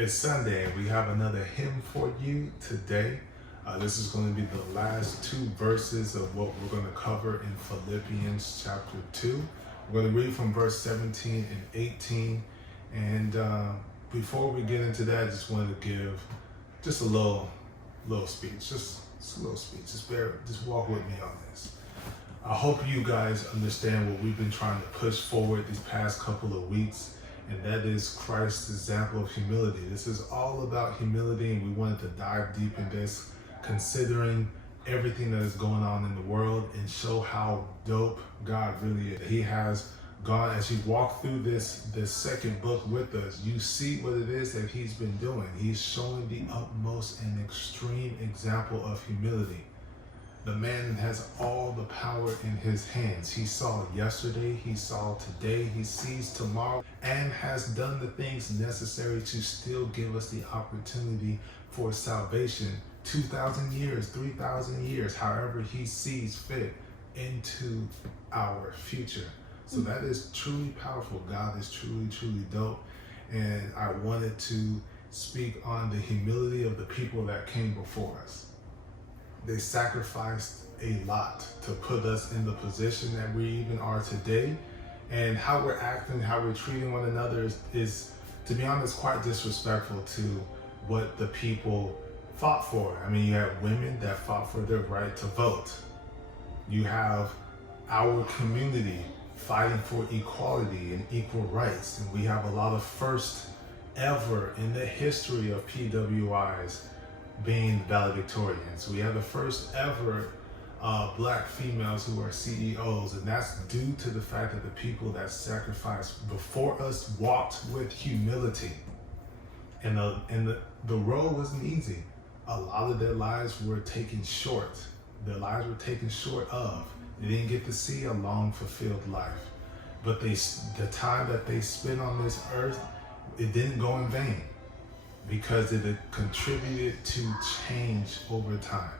It's Sunday and we have another hymn for you today. This is going to be the last two verses of what we're going to cover in Philippians chapter 2. We're going to read from verse 17 and 18. And before we get into that, I just wanted to give just a little speech. Just a little speech. Just walk with me on this. I hope you guys understand what we've been trying to push forward these past couple of weeks. And that is Christ's example of humility. This is all about humility, and we wanted to dive deep in this, considering everything that is going on in the world and show how dope God really is. He has gone, as you walk through this second book with us, you see what it is that he's been doing. He's showing the utmost and extreme example of humility. The man has all the power in his hands. He saw yesterday, he saw today, he sees tomorrow, and has done the things necessary to still give us the opportunity for salvation 2,000 years, 3,000 years, however he sees fit into our future. So that is truly powerful. God is truly, truly dope. And I wanted to speak on the humility of the people that came before us. They sacrificed a lot to put us in the position that we even are today. And how we're acting, how we're treating one another is, to be honest, quite disrespectful to what the people fought for. I mean, you have women that fought for their right to vote. You have our community fighting for equality and equal rights. And we have a lot of first ever in the history of PWIs being valedictorians. We have the first ever black females who are CEOs, and that's due to the fact that the people that sacrificed before us walked with humility. And the road wasn't easy. A lot of their lives were taken short. Their lives were taken short of. They didn't get to see a long fulfilled life. But the time that they spent on this earth, it didn't go in vain, because it had contributed to change over time.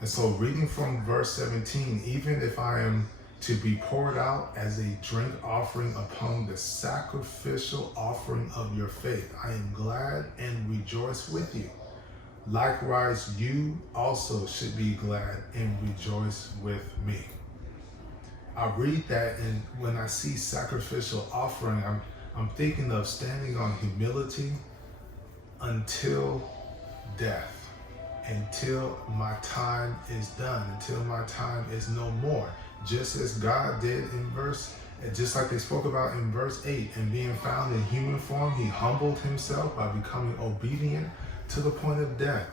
And so reading from verse 17, even if I am to be poured out as a drink offering upon the sacrificial offering of your faith, I am glad and rejoice with you. Likewise, you also should be glad and rejoice with me. I read that, and when I see sacrificial offering, I'm thinking of standing on humility until death, until my time is done, until my time is no more. Just as God did just like they spoke about in verse 8, and being found in human form, he humbled himself by becoming obedient to the point of death,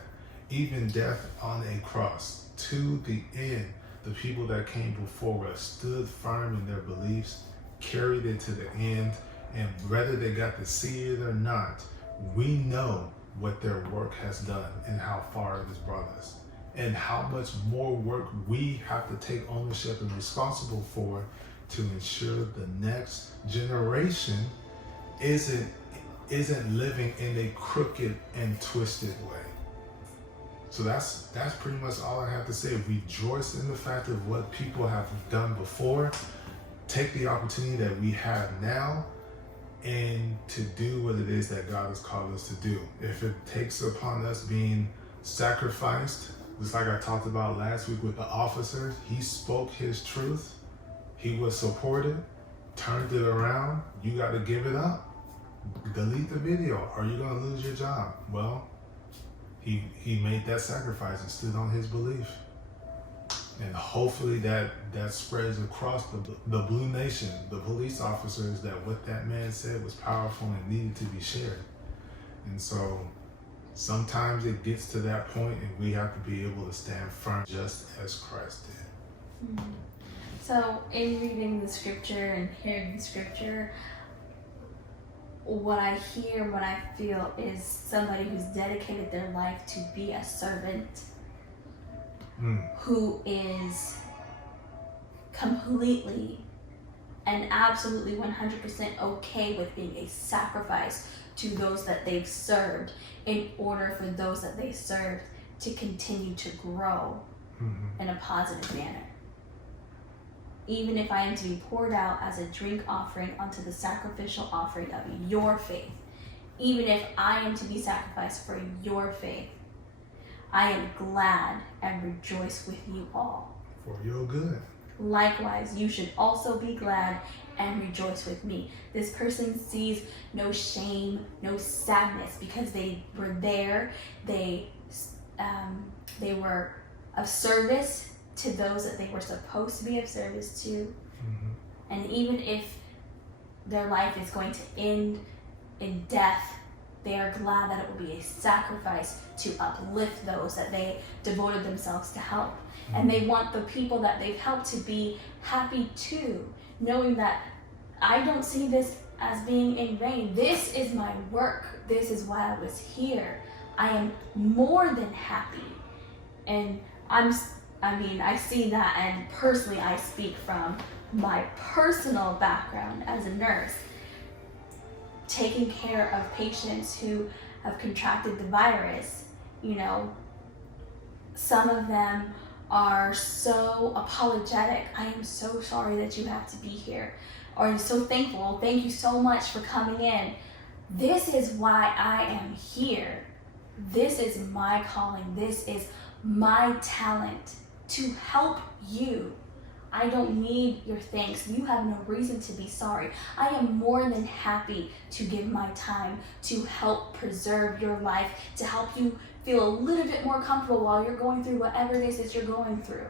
even death on a cross. To the end, the people that came before us stood firm in their beliefs, carried it to the end, and whether they got to see it or not, we know what their work has done and how far it has brought us, and how much more work we have to take ownership and responsible for to ensure the next generation isn't living in a crooked and twisted way. So that's pretty much all I have to say. Rejoice in the fact of what people have done before. Take the opportunity that we have now and to do what it is that God has called us to do. If it takes upon us being sacrificed, just like I talked about last week with the officers, he spoke his truth, he was supported, turned it around, you got to give it up, delete the video, or you're going to lose your job. Well, he made that sacrifice and stood on his belief. And hopefully that spreads across the Blue Nation, the police officers, that what that man said was powerful and needed to be shared. And so sometimes it gets to that point and we have to be able to stand firm just as Christ did. Mm-hmm. So in reading the scripture and hearing the scripture, what I hear, what I feel is somebody who's dedicated their life to be a servant, who is completely and absolutely 100% okay with being a sacrifice to those that they've served, in order for those that they served to continue to grow in a positive manner. Even if I am to be poured out as a drink offering onto the sacrificial offering of your faith, even if I am to be sacrificed for your faith, I am glad and rejoice with you all. For your good. Likewise, you should also be glad and rejoice with me. This person sees no shame, no sadness, because they were there. They were of service to those that they were supposed to be of service to. Mm-hmm. And even if their life is going to end in death, they are glad that it will be a sacrifice to uplift those that they devoted themselves to help. Mm-hmm. And they want the people that they've helped to be happy too, knowing that I don't see this as being in vain. This is my work. This is why I was here. I am more than happy. And I see that, and personally I speak from my personal background as a nurse, taking care of patients who have contracted the virus. Some of them are so apologetic. I am so sorry that you have to be here. Or I'm so thankful. Thank you so much for coming in. This is why I am here. This is my calling. This is my talent to help you. I don't need your thanks. You have no reason to be sorry. I am more than happy to give my time to help preserve your life, to help you feel a little bit more comfortable while you're going through whatever it is that you're going through.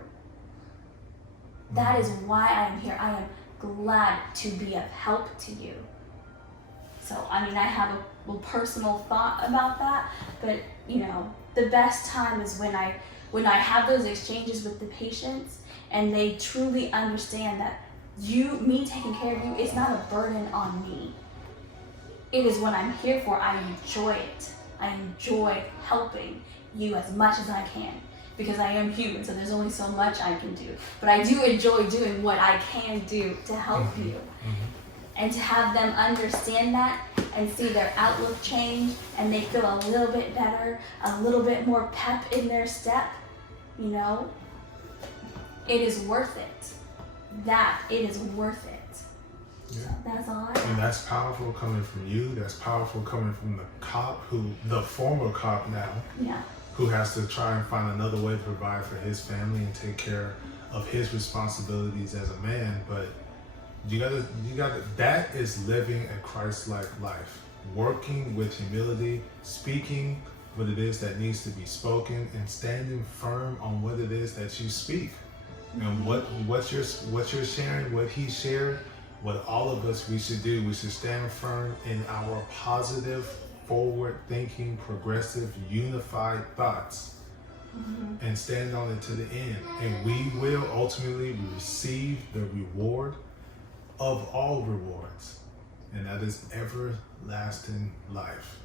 That is why I am here. I am glad to be of help to you. So, I have a little personal thought about that, but the best time is when I have those exchanges with the patients and they truly understand that me taking care of you is not a burden on me. It is what I'm here for. I enjoy it. I enjoy helping you as much as I can, because I am human, so there's only so much I can do. But I do enjoy doing what I can do to help you. Mm-hmm. And to have them understand that and see their outlook change, and they feel a little bit better, a little bit more pep in their step, it is worth it. It is worth it. Yeah. So that's all I have. And that's powerful coming from you. That's powerful coming from the former cop now. Yeah. Who has to try and find another way to provide for his family and take care of his responsibilities as a man. But you gotta, that is living a Christ-like life. Working with humility, speaking what it is that needs to be spoken, and standing firm on what it is that you speak. And what you're sharing, what he shared, what all of us we should do, we should stand firm in our positive, forward-thinking, progressive, unified thoughts, and stand on it to the end. And we will ultimately receive the reward of all rewards, and that is everlasting life.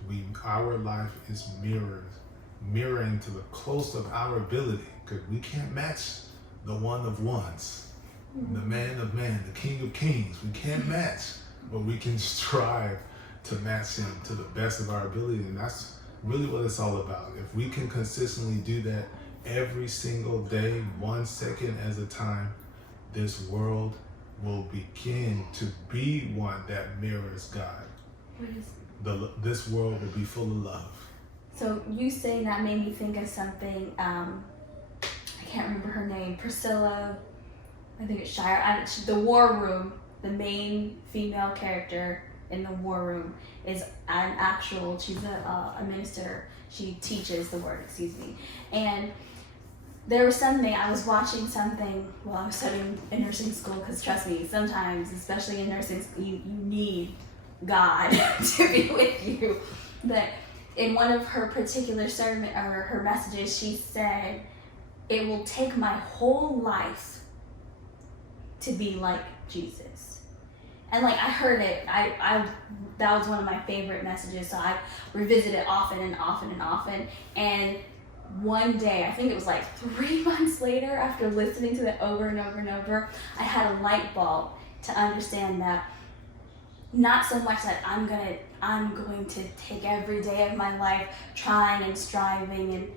Our life is mirroring to the close of our ability, because we can't match the one of ones, the man of man, the king of kings. We can't match, but we can strive to match him to the best of our ability. And that's really what it's all about. If we can consistently do that every single day, 1 second at a time, this world will begin to be one that mirrors God. This world will be full of love. So you saying that made me think of something. I can't remember her name. Priscilla, I think it's Shire. The War Room, the main female character in the War Room is she's a minister. She teaches the word, And there was something, I was watching something while I was studying in nursing school, because trust me, sometimes, especially in nursing school, you need God to be with you. But in one of her particular sermon or her messages, she said, "It will take my whole life to be like Jesus." And I heard it, that was one of my favorite messages, so I revisit it often and often and often. And one day, I think it was 3 months later, after listening to it over and over and over, I had a light bulb to understand that not so much that I'm going to take every day of my life trying and striving,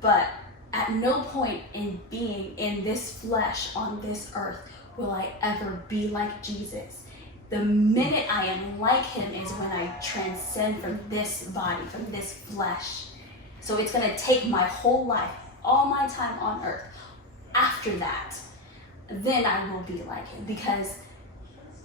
but at no point in being in this flesh on this earth will I ever be like Jesus. The minute I am like him is when I transcend from this body, from this flesh. So it's going to take my whole life, all my time on earth. After that, then I will be like him, because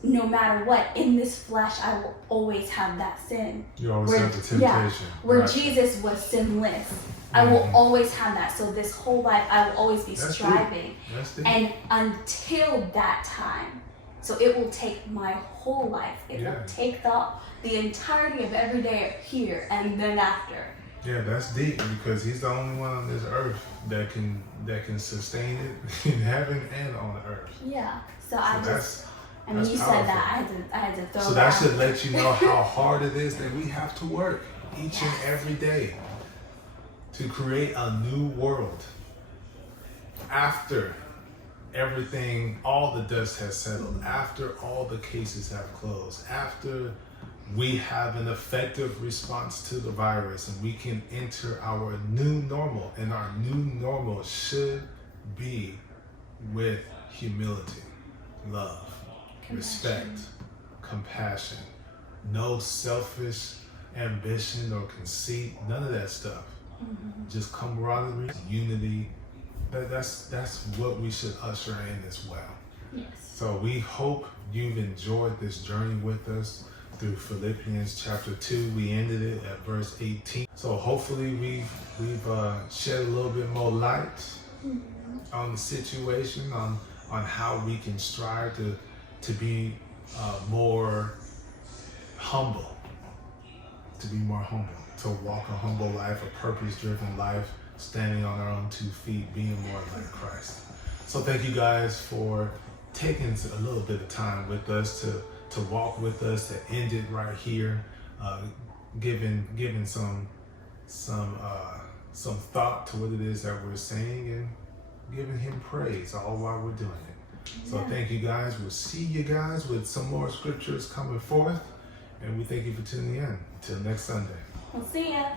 no matter what, in this flesh, I will always have that sin. You always have the temptation. Where Right. Jesus was sinless. I will always have that. So this whole life, I will always be That's striving. That's deep. And until that time, so it will take my whole life. It will take the entirety of every day here and then after. Yeah, that's deep, because he's the only one on this earth that can sustain it in heaven and on earth. Yeah. So that's you powerful. said that. I had to throw So that should let you know how hard it is that we have to work each and every day to create a new world. After everything, all the dust has settled, after all the cases have closed, after we have an effective response to the virus, and we can enter our new normal. And our new normal should be with humility, love, respect, compassion, no selfish ambition or conceit, none of that stuff. Just camaraderie, unity. That's what we should usher in as well. Yes. So we hope you've enjoyed this journey with us through Philippians chapter 2. We ended it at verse 18. So hopefully we've shed a little bit more light on the situation, on how we can strive to be more humble, to walk a humble life, a purpose-driven life, standing on our own 2 feet, being more like Christ. So thank you guys for taking a little bit of time with us to walk with us, to end it right here, giving some thought to what it is that we're saying, and giving him praise all while we're doing it. So thank you guys. We'll see you guys with some more scriptures coming forth, and we thank you for tuning in. Until next Sunday. We'll see ya.